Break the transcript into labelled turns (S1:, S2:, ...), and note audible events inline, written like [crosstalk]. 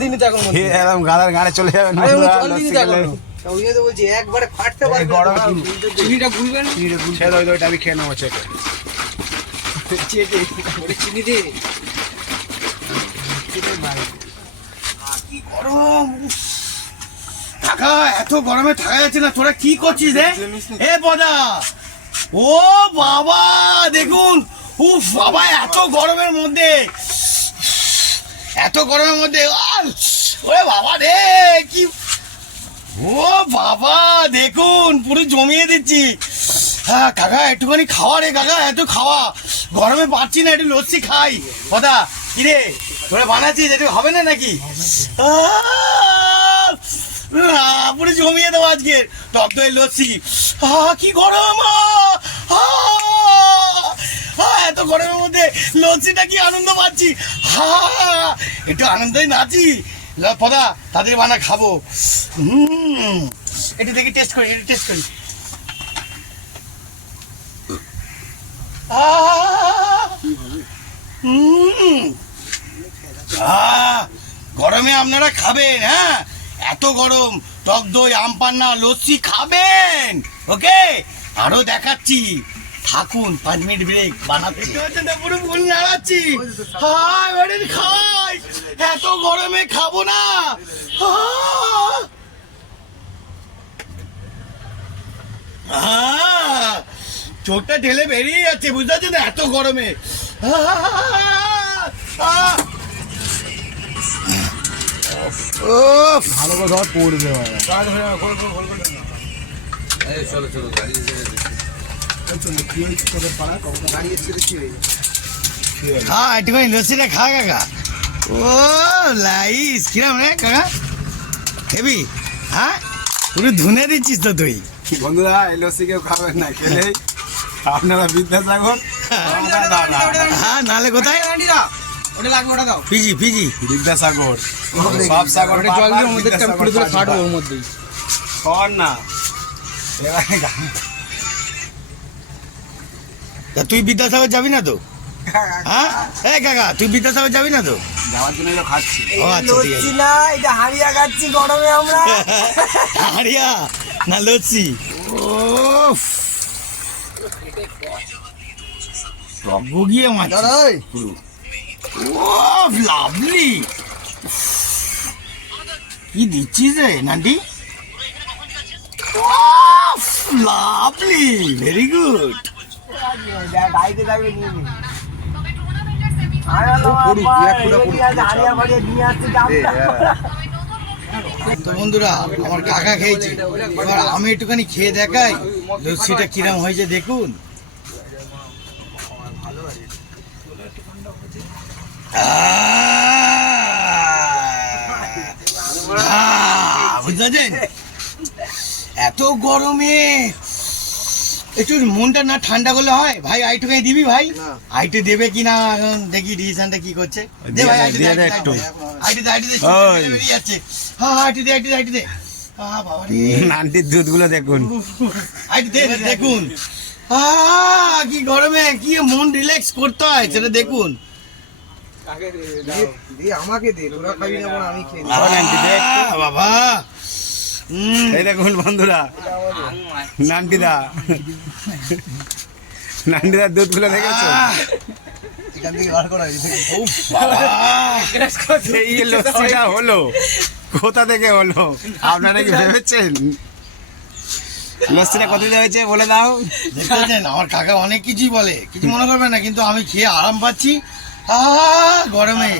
S1: দিনই তো এখন
S2: খেয়ে গাদার গাড়ে চলে যাবেন
S1: জল দিনই তো এখন ওই তো বলছি একবারে ফাটতে পারবে
S2: গরমে
S1: না।
S2: কিন্তু-
S1: চিনিটা গুলবে
S2: ছেড়ে দাও, ওইটা আমি খেয়ে নেব চেটে
S1: চেটে ওটা চিনি দে।
S3: কি গরম উফ। এত গরমে থাকা যাচ্ছে না তোরা কি করছিস রে এ বদা। ও বাবা দেখুন উফ বাবা এত গরমের মধ্যে এত গরমের মধ্যে আহ, ওরে বাবা রে কি ও বাবা দেখুন পুরো জমিয়ে দিচ্ছি। হ্যাঁ কাকা একটুখানি খাওয়া রে কাকা এত খাওয়া। গরমে পাচ্ছি না একটু লস্যি খাই। কথা কি রে তোরা বানাচ্ছিস একটু হবে না নাকি? পুরো জমিয়ে দেবো আজকে। টক দই লস্যি। আহ, কি গরম আহ! মধ্যে কি আনন্দ পাচ্ছি আহ! একটু আনন্দই নাচি পদা তাদের বানা খাব হুম দেখি টেস্ট করি টেস্ট করি গরমে আপনারা খাবেন হ্যাঁ এত গরম টক দই আম পান্না লস্যি খাবেন ওকে আরও দেখাচ্ছি থাকুন পাঁচ মিনিট ব্রেক বানাচ্ছি পুরো ফুল নাড়াচ্ছি হাই বেড়ে খাই এত গরমে খাব না! চোখটা ঢেলে বেরিয়ে যাচ্ছে বুঝতে পারছেন এত গরমে আহ! আহ! উফ
S2: ভালো করে ধর পড়বে
S3: খা একটুখানি লস্যিটা খা কাকা। ও লাইস কিরম রে কাকা? হেবি হ্যাঁ? পুরো ধুনে দিচ্ছিস তো তুই।
S2: বন্ধুরা এই লস্যি কেউ খাবেন না খেলেই আপনারা বিদ্যাসাগর।
S3: হ্যাঁ নালে কোথায়?
S1: ওটা লাগবে ওটা দাও
S3: পিজি পিজি
S2: বিদ্যাসাগর সব সাগর
S1: ওটা জল দিয়ে খুলে খুলে
S2: পাঁচ
S1: ফাটবো। ওর মধ্যেই।
S2: কর না। এবারে
S3: তা তুই বিদ্যাসাগর যাবি না তো? হ্যাঁ? কাকা তুই বিদ্যাসাগর যাবি না তো?
S2: যাওয়ার জন্য তো খাচ্ছি।
S3: ও আচ্ছা ঠিক আছে।
S1: না এটা হারিয়া খাচ্ছি গরমে আমরা। [laughs]
S3: আরিয়া না লস্যি ওফ বগিয়ে মাছ ওফ লাভলি। কি দিচ্ছিস রে নান্টি? লাভলি ভেরি গুড
S1: গাড়িতে যাবে নিয়ে নে
S3: তো বন্ধুরা, আমার কাকা খেয়েছে। এবার আমি একটুখানি খেয়ে দেখাই, লস্যিটা কিরম হয়েছে দেখুন। বুঝতে এত গরমে একটু মনটা না ঠান্ডা করলে হয় ভাই আইটুখানি দিবি ভাই আইটু দেবে কি না এখন দেখি ডিসিশনটা কি করছে দে ভাই আইটু দে
S2: একটু।
S3: আইটু দে আইটু দে
S2: ওই।
S3: যাচ্ছে হ্যাঁ হ্যাঁ আইটু দে আইটু দে আইটু দে আহ বাবা রে
S2: নানটির দুধগুলো দেখুন
S3: আইটু দে দে, দেখুন আহ কি গরমে কি মন রিল্যাক্স করতে হয় সেটা দেখুন
S1: আমাকে দে তোরা খাবি না আমি খেয়ে
S3: বাবা
S2: এই দেখুন বন্ধুরা নানটিদা নানটিদার দেখেছ?
S1: করা
S3: উফ, বাবা
S2: এই লস্যিটা হলো। কোথা থেকে হলো? আপনারা কি ভেবেছেন? লস্যিটা কত হয়েছে বলে দাও।
S3: দেখতে আমার কাকা অনেক কিছুই বলে। কিছু মনে করবে না কিন্তু আমি খেয়ে আরাম পাচ্ছি। গরমে।